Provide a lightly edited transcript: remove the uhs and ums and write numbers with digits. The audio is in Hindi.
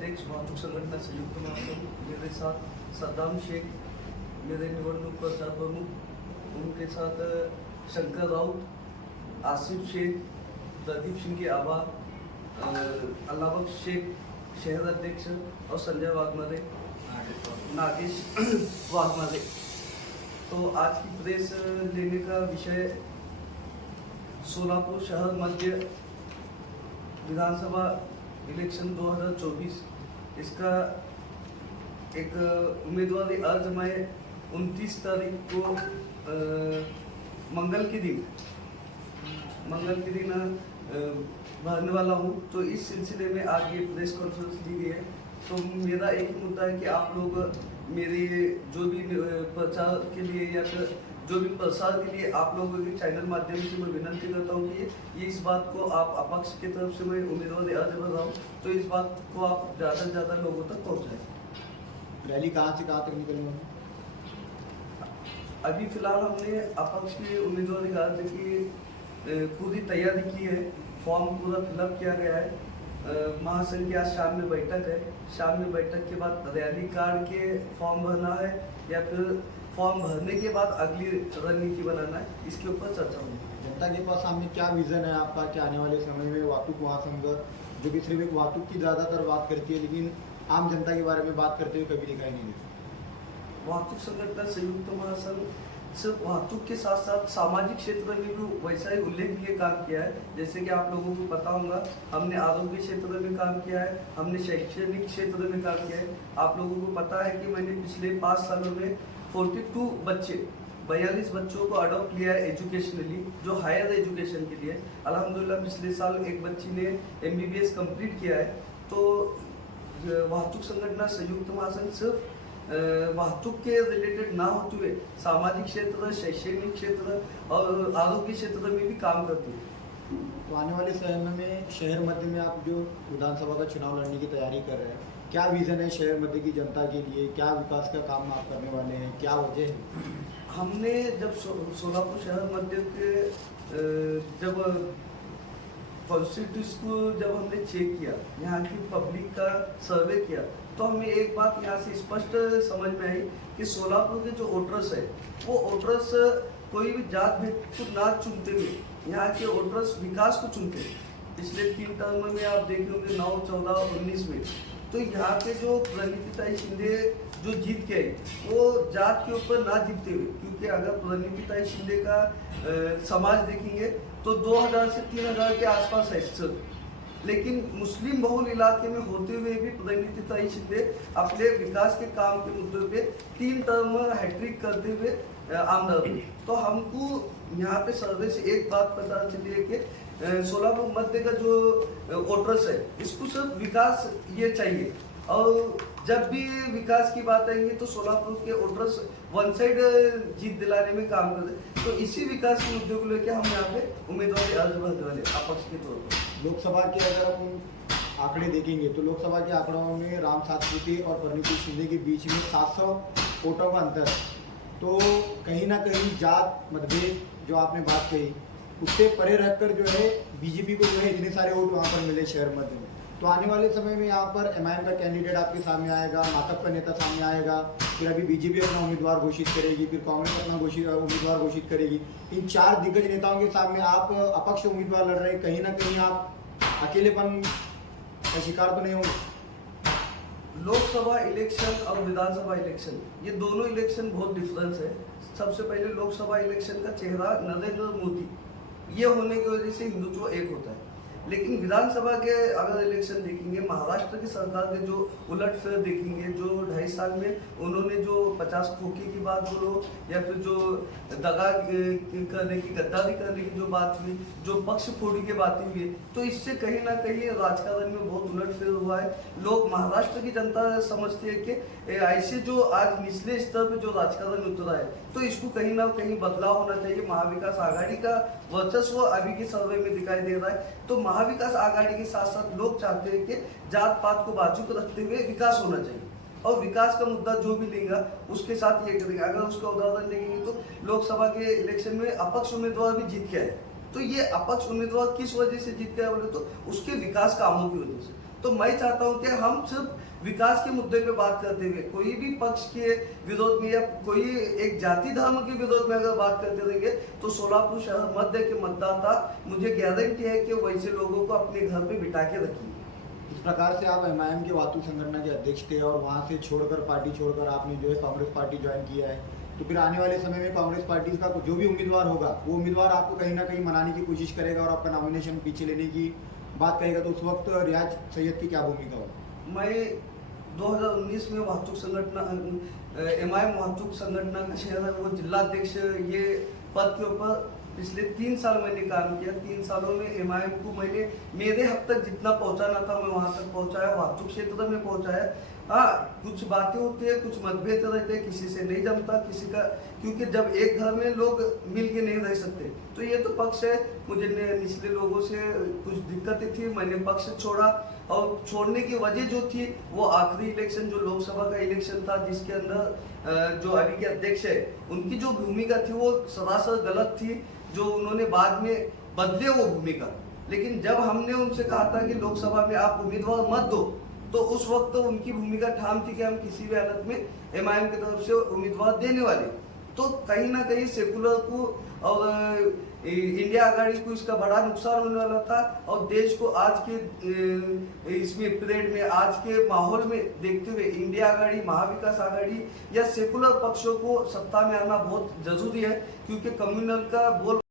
अध्यक्ष वाहतूक संघटना संयुक्त महासंघ, मेरे साथ सद्दाम शेख, मेरे निवडणूक प्रचार प्रमुख, उनके साथ शंकर राउत, आसिफ शेख, प्रदीप सिंह के आबा, अल्लाबख्श शेख शहर अध्यक्ष और संजय वाघमारे, नागेश वाघमारे। तो आज की प्रेस लेने का विषय सोलापुर शहर मध्य विधानसभा इलेक्शन 2024, इसका एक उम्मीदवारी अर्ज मैं 29 तारीख को मंगल के दिन भरने वाला हूँ। तो इस सिलसिले में आज ये प्रेस कॉन्फ्रेंस ली गई है। तो मेरा एक ही मुद्दा है कि आप लोग मेरी जो भी प्रचार के लिए या फिर जो भी प्रसार के लिए आप लोगों के चैनल माध्यम से मैं विनती करता हूँ कि ये इस बात को आप अपक्ष की तरफ से मैं उम्मीदवार अर्ज भर रहा हूँ, तो इस बात को आप ज़्यादा से ज़्यादा लोगों तक पहुँचाएं। रैली कहाँ से कहाँ तक निकलनी होगी? अभी फिलहाल हमने अपक्ष की उम्मीदवारी अर्ज की पूरी तैयारी की है, फॉर्म पूरा फिलअप किया गया है। महासंघ की आज शाम में बैठक है, शाम में बैठक के बाद रैली कार्ड के फॉर्म भरना है या फिर फॉर्म भरने के बाद अगली रणनीति बनाना है, इसके ऊपर चर्चा होगी। जनता के पास सामने क्या विजन है आपका कि आने वाले समय में वाहतूक महासंघ जो कि सिर्फ एक वाहतूक की ज़्यादातर बात करती है लेकिन आम जनता के बारे में बात करते हुए कभी दिखाई नहीं देती? वाहतूक संगठन संयुक्त महासंघ सिर्फ वाहतूक के साथ साथ सामाजिक क्षेत्र में भी वैसा ही उल्लेखनीय काम किया है। जैसे कि आप लोगों को पता होगा, हमने आरोग्य क्षेत्र में काम किया है, हमने शैक्षणिक क्षेत्र में काम किया है। आप लोगों को पता है कि मैंने पिछले 5 सालों में 42 बच्चों को अडॉप्ट लिया है एजुकेशनली, जो हायर एजुकेशन के लिए। अल्हम्दुलिल्लाह पिछले साल एक बच्ची ने MBBS कंप्लीट किया है। तो वाहतूक संगठन संयुक्त महासंघ सिर्फ वाहतूक के रिलेटेड ना होते हुए सामाजिक क्षेत्र, शैक्षणिक क्षेत्र और आरोग्य क्षेत्र में भी काम करती है। तो आने वाले समय में शहर मध्य में आप जो विधानसभा का चुनाव लड़ने की तैयारी कर रहे हैं, क्या विजन है शहर मध्य की जनता के लिए? क्या विकास का काम आप करने वाले हैं? क्या वजह है? हमने जब सोलापुर शहर मध्य के जब कॉन्स्टिट्यूंस को जब हमने चेक किया, यहाँ की पब्लिक का सर्वे किया, तो हमें एक बात यहाँ से स्पष्ट समझ में आई कि सोलापुर के जो वोटर्स है वो वोटर्स कोई भी जात भेद को ना चुनते हुए यहाँ के वोटर्स विकास को चुनते हैं। पिछले 3 टर्म में आप देखे होंगे 9, 14 और 19 में, तो यहाँ के जो प्रणितिताई शिंदे जो जीत के वो जात के ऊपर ना जीतते हुए, क्योंकि अगर प्रणितिताई शिंदे का समाज देखेंगे तो 2000 से 3000 के आसपास है सिर्फ, लेकिन मुस्लिम बहुल इलाके में होते हुए भी प्रणितिताई शिंदे अपने विकास के काम के मुद्दों पे 3 टर्म हैट्रिक करते हुए आमदार हुए। तो हमको यहाँ पे सर्वे से एक बात पता चली है कि सोलापुर मध्य का जो वोटर्स है इसको सिर्फ विकास ये चाहिए, और जब भी विकास की बात आएंगी तो सोलापुर के वोटर्स वन साइड जीत दिलाने में काम कर रहे। तो इसी विकास के मुद्दे को लेकर हम यहाँ पे उम्मीदवारी अर्ज भरने वाले अपक्ष के तौर पर। लोकसभा के अगर अपन आंकड़े देखेंगे तो लोकसभा के आंकड़ों में राम सातपुते और परिणीति शिंदे के बीच में 700 वोटों का अंतर है। तो कहीं ना कहीं जात मतभेद जो आपने बात कही उससे परे रहकर जो है बीजेपी को जो है इतने सारे वोट वहाँ पर मिले शहर मध्य में। तो आने वाले समय में यहाँ पर MIM का कैंडिडेट आपके सामने आएगा, माकप का नेता सामने आएगा, फिर अभी बीजेपी अपना उम्मीदवार घोषित करेगी, फिर कांग्रेस अपना उम्मीदवार घोषित करेगी। इन 4 दिग्गज नेताओं के सामने आप अपक्ष उम्मीदवार लड़ रहे हैं, कहीं ना कहीं आप अकेलेपन का शिकार तो नहीं होंगे? लोकसभा इलेक्शन और विधानसभा इलेक्शन, ये दोनों इलेक्शन बहुत डिफरेंस है। सबसे पहले लोकसभा इलेक्शन का चेहरा नरेंद्र मोदी, ये होने की वजह से हिंदुत्व एक होता है। लेकिन विधानसभा के अगर इलेक्शन देखेंगे, महाराष्ट्र की सरकार के जो उलटफेर देखेंगे, जो 2.5 साल में उन्होंने जो 50 खोखे की बात बोलो या फिर जो दगा करने की, गद्दारी करने की जो बात हुई, जो पक्ष फोड़ी की बातें हुई, तो इससे कहीं ना कहीं राजकारण में बहुत उलटफेर हुआ है। लोग, महाराष्ट्र की जनता समझती है कि ऐसे जो आज निचले स्तर पर जो राजकारण उतरा है तो इसको कहीं ना कहीं बदलाव होना चाहिए। महाविकास आघाड़ी का वर्चस्व अभी के सर्वे में दिखाई दे रहा है। तो महाविकास आघाड़ी के साथ साथ लोग चाहते हैं कि जात पात को बाजू को रखते हुए विकास होना चाहिए, और विकास का मुद्दा जो भी लेगा उसके साथ ये करेंगे। अगर उसका उदाहरण देखेंगे तो लोकसभा के इलेक्शन में अपक्ष उम्मीदवार भी जीत गया है। तो ये अपक्ष उम्मीदवार किस वजह से जीत गया बोले तो उसके विकास कामों की वजह से। तो मैं चाहता हूं कि हम सिर्फ विकास के मुद्दे पे बात करते हुए कोई भी पक्ष के विरोध में या कोई एक जाति धर्म के विरोध में अगर बात करते रहेंगे तो सोलापुर शहर मध्य के मतदाता मुझे गारंटी है कि वैसे लोगों को अपने घर पे बिठा के रखेंगे। इस प्रकार से आप एमआईएम के वातु संगठन के अध्यक्ष थे और वहाँ से छोड़कर पार्टी छोड़कर आपने जो है कांग्रेस पार्टी ज्वाइन किया है, तो फिर आने वाले समय में कांग्रेस पार्टी का जो भी उम्मीदवार होगा वो उम्मीदवार आपको कहीं ना कहीं मनाने की कोशिश करेगा और आपका नॉमिनेशन पीछे लेने की बात करेगा, तो उस वक्त रियाज सैयद की क्या भूमिका होगी? मैं 2019 में वाहतूक संगठन एमआईएम वाहतूक संगठन का शहर है वो जिला अध्यक्ष ये पद के ऊपर पिछले 3 साल मैंने काम किया। 3 सालों में एमआईएम को मैंने मेरे हद तक जितना पहुंचाना था मैं वहां तक पहुंचाया, वाहतूक क्षेत्र में पहुंचाया। हाँ, कुछ बातें होती है, कुछ मतभेद रहते हैं, किसी से नहीं जमता किसी का, क्योंकि जब एक घर में लोग मिल के नहीं रह सकते तो ये तो पक्ष है। मुझे निचले लोगों से कुछ दिक्कतें थी, मैंने पक्ष छोड़ा और छोड़ने की वजह जो थी वो आखिरी इलेक्शन जो लोकसभा का इलेक्शन था जिसके अंदर जो अभी के अध्यक्ष है उनकी जो भूमिका थी वो सरासर गलत थी, जो उन्होंने बाद में बदले वो भूमिका। लेकिन जब हमने उनसे कहा था कि लोकसभा में आप उम्मीदवार मत दो तो उस वक्त तो उनकी भूमिका ठाम थी कि हम किसी भी हालत में एमआईएम की तरफ से उम्मीदवार देने वाले। तो कहीं ना कहीं सेकुलर को और इंडिया आघाड़ी को इसका बड़ा नुकसान होने वाला था और देश को आज के इसमें पीरियड में आज के माहौल में देखते हुए इंडिया आघाड़ी, महाविकास आघाड़ी या सेकुलर पक्षों को सत्ता में आना बहुत जरूरी है, क्योंकि कम्युनल का बोल